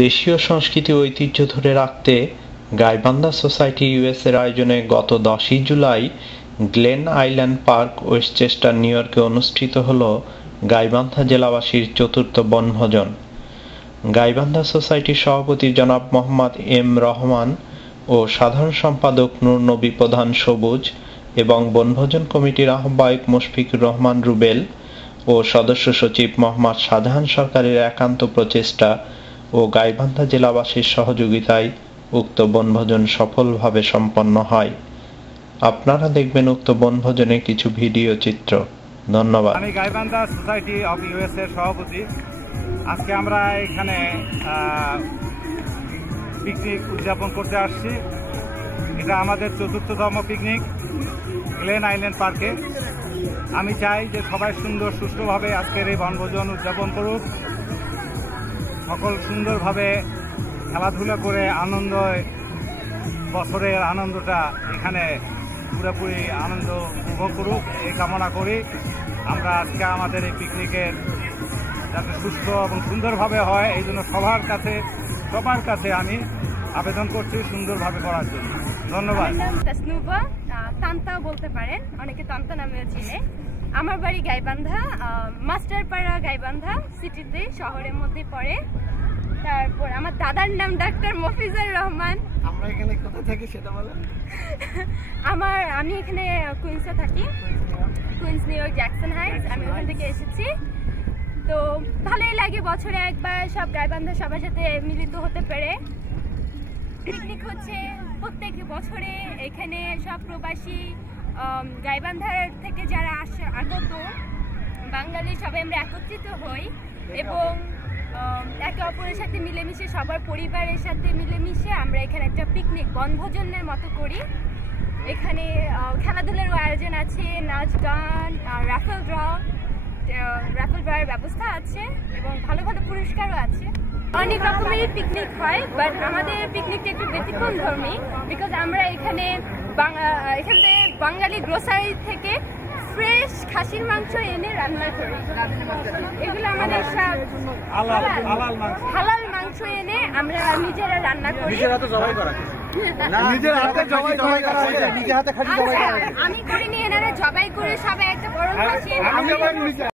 দেশীয় সংস্কৃতি ঐতিহ্য ধরে রাখতে গাইবান্ধা সোসাইটি ইউএসএর আয়োজনে গত 10ই জুলাই Glen Island Park, Westchester, New ইয়র্কে অনুষ্ঠিত হল গাইবান্ধা জেলাবাসীর চতুর্থ বনভোজন। গাইবান্ধা সোসাইটির সভাপতি জনাব মোহাম্মদ এম রহমান ও সাধারণ সম্পাদক নূর নবী প্রধান সবুজ এবং বনভোজন কমিটির আহ্বায়ক মুশফিকুর রহমান রুবেল ও সদস্য সচিব মোহাম্মদ শাহজাহান সরকারের একান্ত প্রচেষ্টা ও গাইবান্ধা জেলাবাসীর সহযোগিতায় উক্ত বনভোজন সফলভাবে সম্পন্ন হয়। আপনারা দেখবেন উক্ত বনভোজনে কিছু ভিডিও চিত্র। ধন্যবাদ। আমি গাইবান্ধা সোসাইটি অফ ইউএস এর সভাপতি। আজকে আমরা এখানে পিকনিক উদযাপন করতে আসছি। এটা আমাদের চতুর্থতম পিকনিক গ্লেন আইল্যান্ড পার্কে। আমি চাই যে সবাই সুন্দর সুষ্ঠুভাবে আজকের এই বনভোজন উদযাপন করুক, সকল সুন্দরভাবে খেলাধুলা করে বছরের আনন্দটা এখানে পুরোপুরি আনন্দ উপভোগ করুক এই কামনা করি। আমরা আজকে আমাদের এই পিকনিকের যাতে সুস্থ এবং সুন্দরভাবে হয় এই জন্য সবার কাছে আমি আবেদন করছি সুন্দরভাবে করার জন্য। ধন্যবাদ। তাসনুবা, তান্তা বলতে পারেন, অনেকে তান্তা নামেও চিনে। আমার বাড়ি গাইবান্ধা, মাস্টারপাড়া গাইবান্ধা সিটিতে, শহরের মধ্যে পড়ে। তারপর আমার দাদার নাম ডাক্তার মফিজুর রহমান। আমরা এখানে কোথায় থাকি সেটা বলেন। আমি এখানে কুইন্সে থাকি, Queens New York Jackson Heights. আমি ওখান থেকে এসেছি। তো ভালোই লাগে বছরে একবার সব গাইবান্ধা সবার সাথে মিলিত হতে পেরে। পিকনিক হচ্ছে প্রত্যেক বছরে। এখানে সব প্রবাসী গাইবান্ধার থেকে যারা আগত বাঙালি সবাই আমরা একত্রিত হই এবং একে অপরের সাথে মিলেমিশে, সবার পরিবারের সাথে মিলেমিশে আমরা এখানে একটা পিকনিক বনভোজনের মতো করি। এখানে খেলাধুলারও আয়োজন আছে, নাচ গান, রাফেল ড্রয়ের ব্যবস্থা আছে এবং ভালো ভালো পুরস্কারও আছে। অনেক রকমের পিকনিক হয়, বাট আমাদের পিকনিকটা একটু ব্যতিক্রম ধর্মী, বিকজ আমরা এখানে বাঙালি গ্রোসারি থেকে ফ্রেশ খাসির মাংস এনে রান্না করি। এগুলো আমাদের সব হালাল মাংস এনে আমরা নিজেরা রান্না করি। আমি করিনি, এনারা জবাই করে সবাই একটা বড় খাসি এনে।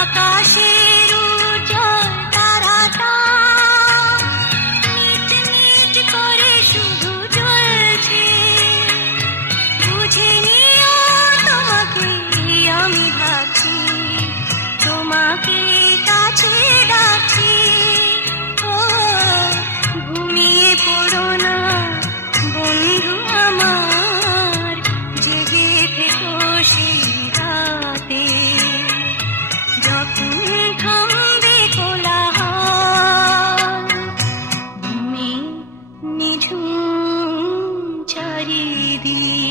আকাশের উজ্জ্বল তারাটা মিট মিট করে শুধু জ্বলছে, বুঝে নিও তোমাকে আমি ভাবছি, তোমাকে কাছে ডাকছি। ও ঘুমিয়ে পড়ো না বন্ধু আমার, জেগে থেকো সেই রাতে, যখন থামবে কোলাহল, ভূমি নিঝুম চারিদিক।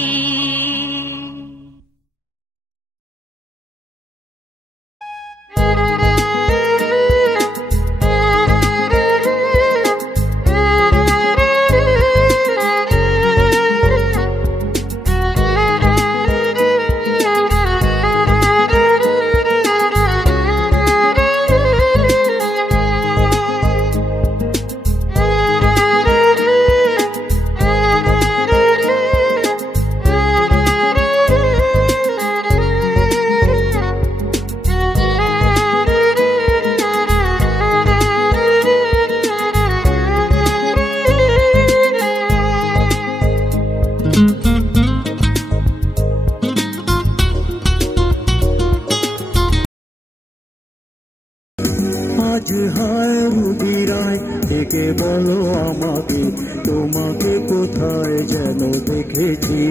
আজ হায় রুদিরায় ডেকে বলো আমাকে, তোমাকে কোথায় যেন দেখেছি।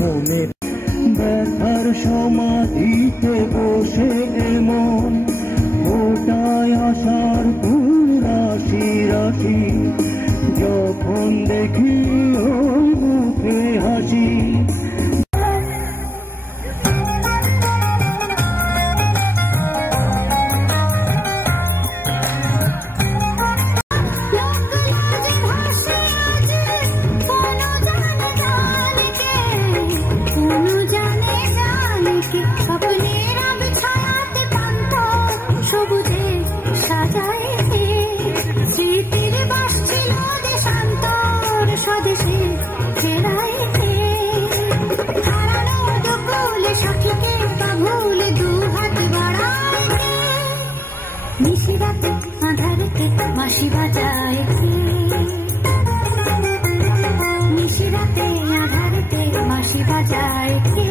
মনে ব্যথার সমাধিতে বসে এমন ওটায় আসার ফুল রাশি রাশি, যখন দেখি ওই মুখে হাসি। নিশিরাতে আঁধারেতে বাঁশি বাজায় কে, নিশিরাতে আঁধারেতে বাঁশি বাজায় কে।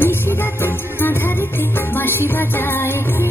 নিশিরাতে আঁধারেতে বাঁশি বাজায় কে।